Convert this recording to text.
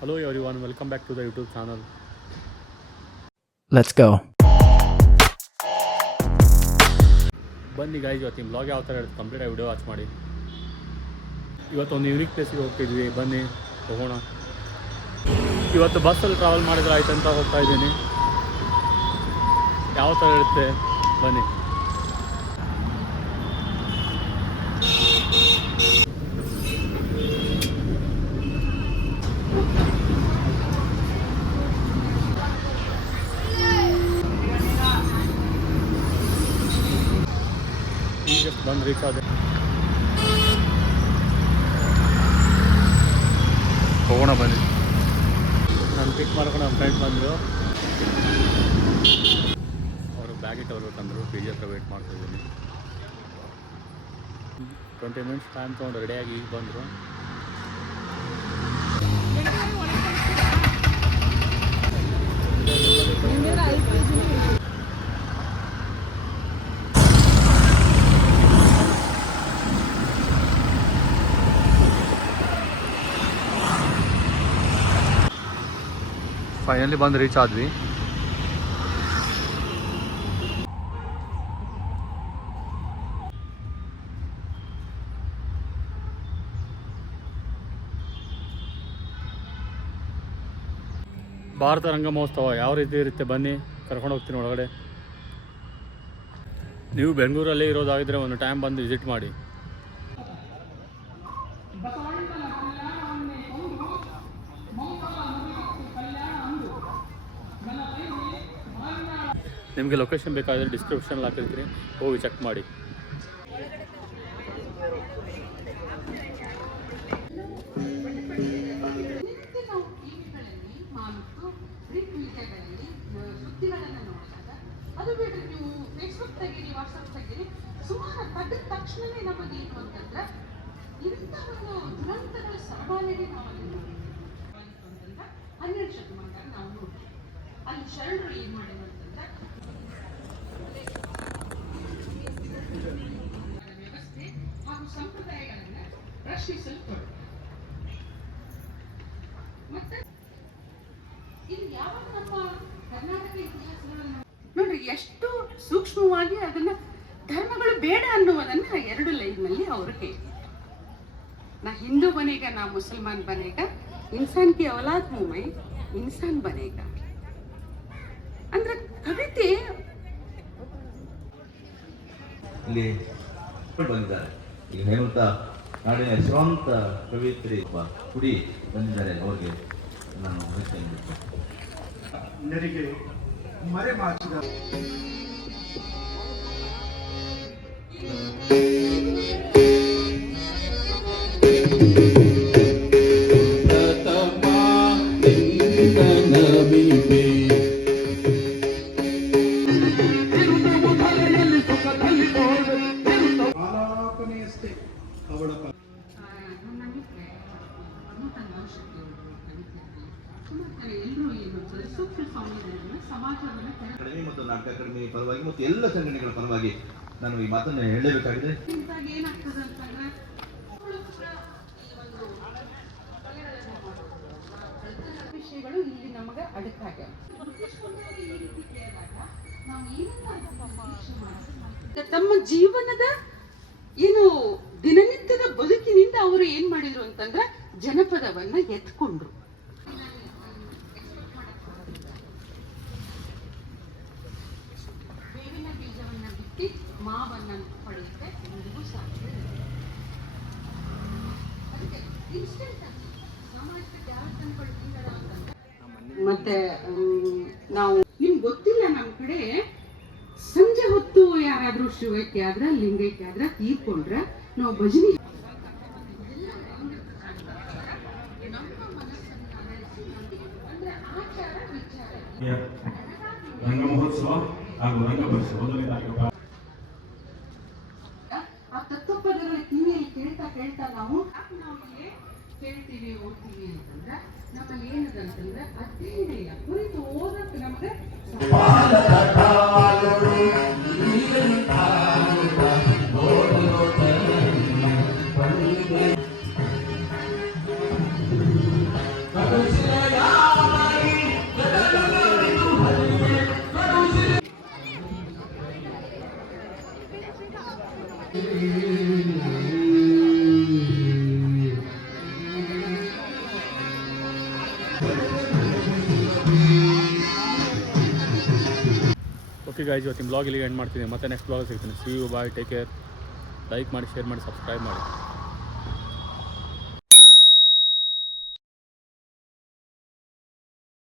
Hello everyone, welcome back to the YouTube channel. Let's go. ಬನ್ನಿ guys ಇವತ್ತಿನ blog ಯಾವ ಥರ ಇರುತ್ತೆ ಕಂಪ್ಲೀಟ್ ಆಗಿ ವಿಡಿಯೋ ವಾಚ್ ಮಾಡಿ ಇವತ್ತು ಒಂದು ಯೂನಿಕ್ ಪ್ಲೇಸಿಗೆ ಹೋಗ್ತಿದ್ವಿ ಬನ್ನಿ ಹೋಗೋಣ ಇವತ್ತು ಬಸ್ಸಲ್ಲಿ ಟ್ರಾವೆಲ್ ಮಾಡಿದ್ರೆ ಆಯ್ತು ಅಂತ ಹೋಗ್ತಾ ಇದ್ದೀನಿ ಯಾವ ಥರ ಇರುತ್ತೆ ಬನ್ನಿ ಈಗ ಬಂದು ರೀಚ್ ಆದ ಹೋಗೋಣ ಬನ್ನಿ. ನಾನು ಪಿಕ್ ಮಾಡ್ಕೊಂಡು ನಮ್ಮ ಫ್ರೆಂಡ್ ಬಂದರು. ಅವರು ಬ್ಯಾಗ್ ಇಟ್ಟು ಬರ್ಬೇಕಂದ್ರು ಪಿ ಜಿ ಹತ್ರ ವೇಟ್ ಮಾಡ್ತಿದ್ದೀನಿ ಟ್ವೆಂಟಿ ಮಿನಿಟ್ಸ್ ಟೈಮ್ ತೊಗೊಂಡು ರೆಡಿಯಾಗಿ ಈಗ ಬಂದರು. ಫೈನಲಿ ಬಂದು ರೀಚ್ ಆದ್ವಿ. ಭಾರತ ರಂಗ ಮಹೋತ್ಸವ ಯಾವ ರೀತಿ ಇರುತ್ತೆ ಬನ್ನಿ, ಕರ್ಕೊಂಡು ಹೋಗ್ತೀನಿ ಒಳಗಡೆ. ನೀವು ಬೆಂಗಳೂರಲ್ಲಿ ಇರೋದಾಗಿದ್ದರೆ ಒಂದು ಟೈಮ್ ಬಂದು ವಿಸಿಟ್ ಮಾಡಿ. ನಿಮಗೆ ಲೊಕೇಶನ್ ಬೇಕಾದರೆ ಡಿಸ್ಕ್ರಿಪ್ಷನ್ ಹಾಕಿರ್ತೀನಿ. ಹೋಗಿ ಚೆಕ್ ಮಾಡಿ. ಅದು ನೀವು ಸುಮಾರು ತಕ್ಷಣವೇ ಏನು ಅಂತಂದ್ರೆ ಇಂಥ ಒಂದು ದುರಂತಗಳ ಸರಬಾಲೆಗೆ ನಾವು ಅಲ್ಲಿ ನೋಡಿದ್ವಿ ಆಯ್ತು ಅಂತಂದ್ರೆ ಹನ್ನೆರಡು ಶತಮಾನದಾಗ ನಾವು ನೋಡ್ತೀವಿ ಅಲ್ಲಿ ಶರಣರು ಏನು ಮಾಡಿದ್ರು ಅಂತಂದ್ರೆ ವ್ಯವಸ್ಥೆ ಹಾಗೂ ಸಂಪ್ರದಾಯಗಳನ್ನ ತೊಡಗಿದ್ರು. ಮತ್ತೆ ಇದು ಯಾವಾಗ ನಮ್ಮ ಕರ್ನಾಟಕ ಇತಿಹಾಸಗಳನ್ನು ನೋಡ್ರಿ, ಎಷ್ಟು ಸೂಕ್ಷ್ಮವಾಗಿ ಅದನ್ನ ಧರ್ಮಗಳು ಬೇಡ ಅನ್ನುವುದನ್ನ ಎರಡು ಲೈನ್ನಲ್ಲಿ ಅವರು ಹೇಳಿದ್ರು. ನಾ ಹಿಂದೂ ಬನೇಗ, ನಾ ಮುಸಲ್ಮಾನ್ ಬನೇಗ, ಇನ್ಸಾನ್ ಕಿ ಔಲಾದ್ ಮೂಮೈ ಇನ್ಸಾನ್ ಬನೇಗ. ಅಂದ್ರೆ ಕವಿತೆ ಬಂದಿದ್ದಾರೆ. ಹೇಮಂತ ನಾಡಿನ ಹೆಸರಾಂತ ಕವಿತ್ರಿ ಕುಡಿ ಬಂದಿದ್ದಾರೆ. ಅವರಿಗೆ ನಾನು ಹೇಳ್ತೇನೆ ಮರೆ ಆಲಾಪನೆಯಷ್ಟೇ ಅಕಾಡೆಮಿ ಮತ್ತು ನಾಟಕ ಅಕಾಡೆಮಿ ಪರವಾಗಿ ಮತ್ತು ಎಲ್ಲ ಸಂಘಟನೆಗಳ ಪರವಾಗಿ ನಾನು ಈ ಮಾತನ್ನು ಮಾಡೋದು, ವಿಷಯಗಳು ಇಲ್ಲಿ ನಮಗೆ ನಿರೀಕ್ಷೆ ತಮ್ಮ ಜೀವನದ ಏನು ದಿನನಿತ್ಯದ ಬದುಕಿನಿಂದ ಅವರು ಏನ್ ಮಾಡಿದ್ರು ಅಂತಂದ್ರೆ ಜನಪದವನ್ನ ಎತ್ಕೊಂಡ್ರು. ಕಡೆ ಸಂಜೆ ಹೊತ್ತು ಯಾರಾದ್ರೂ ಶಿವಕ್ಕೆ ಆದ್ರ ಲಿಂಗೈಕ್ಯ ಆದ್ರ ತೀರ್ಕೊಂಡ್ರ ನಾವು ಭಜನೆ ರಂಗ ಮಹೋತ್ಸವ ಹಾಗೂ ಮೊದಲನೇದಾಗಿ ಆ ತತ್ವಪದಗಳ ಕಿವಿಯಲ್ಲಿ ಕೇಳ್ತಾ ಕೇಳ್ತಾ ನಾವು ಕೇಳ್ತೀವಿ ಓದ್ತೀವಿ ಅಂತಂದ್ರೆ ನಮ್ಮಲ್ಲಿ ಏನದ ಅಂತಂದ್ರೆ ಅಧ್ಯಯನ ಕುರಿತು ಓದಕ್ಕೆ ನಮಗೆ ಿ ಜೊತೆ ಇವತ್ತಿನ ಬ್ಲಾಗ್ ಇಲ್ಲಿಗೆ ಎಂಡ್ ಮಾಡ್ತೀನಿ. ಮತ್ತೆ ನೆಕ್ಸ್ಟ್ ಬ್ಲಾಗ್ ಸಿಗ್ತೀನಿ. See you bye take care like ಮಾಡಿ ಶೇರ್ ಮಾಡಿ ಸಬ್ಸ್ಕ್ರೈಬ್ ಮಾಡಿ.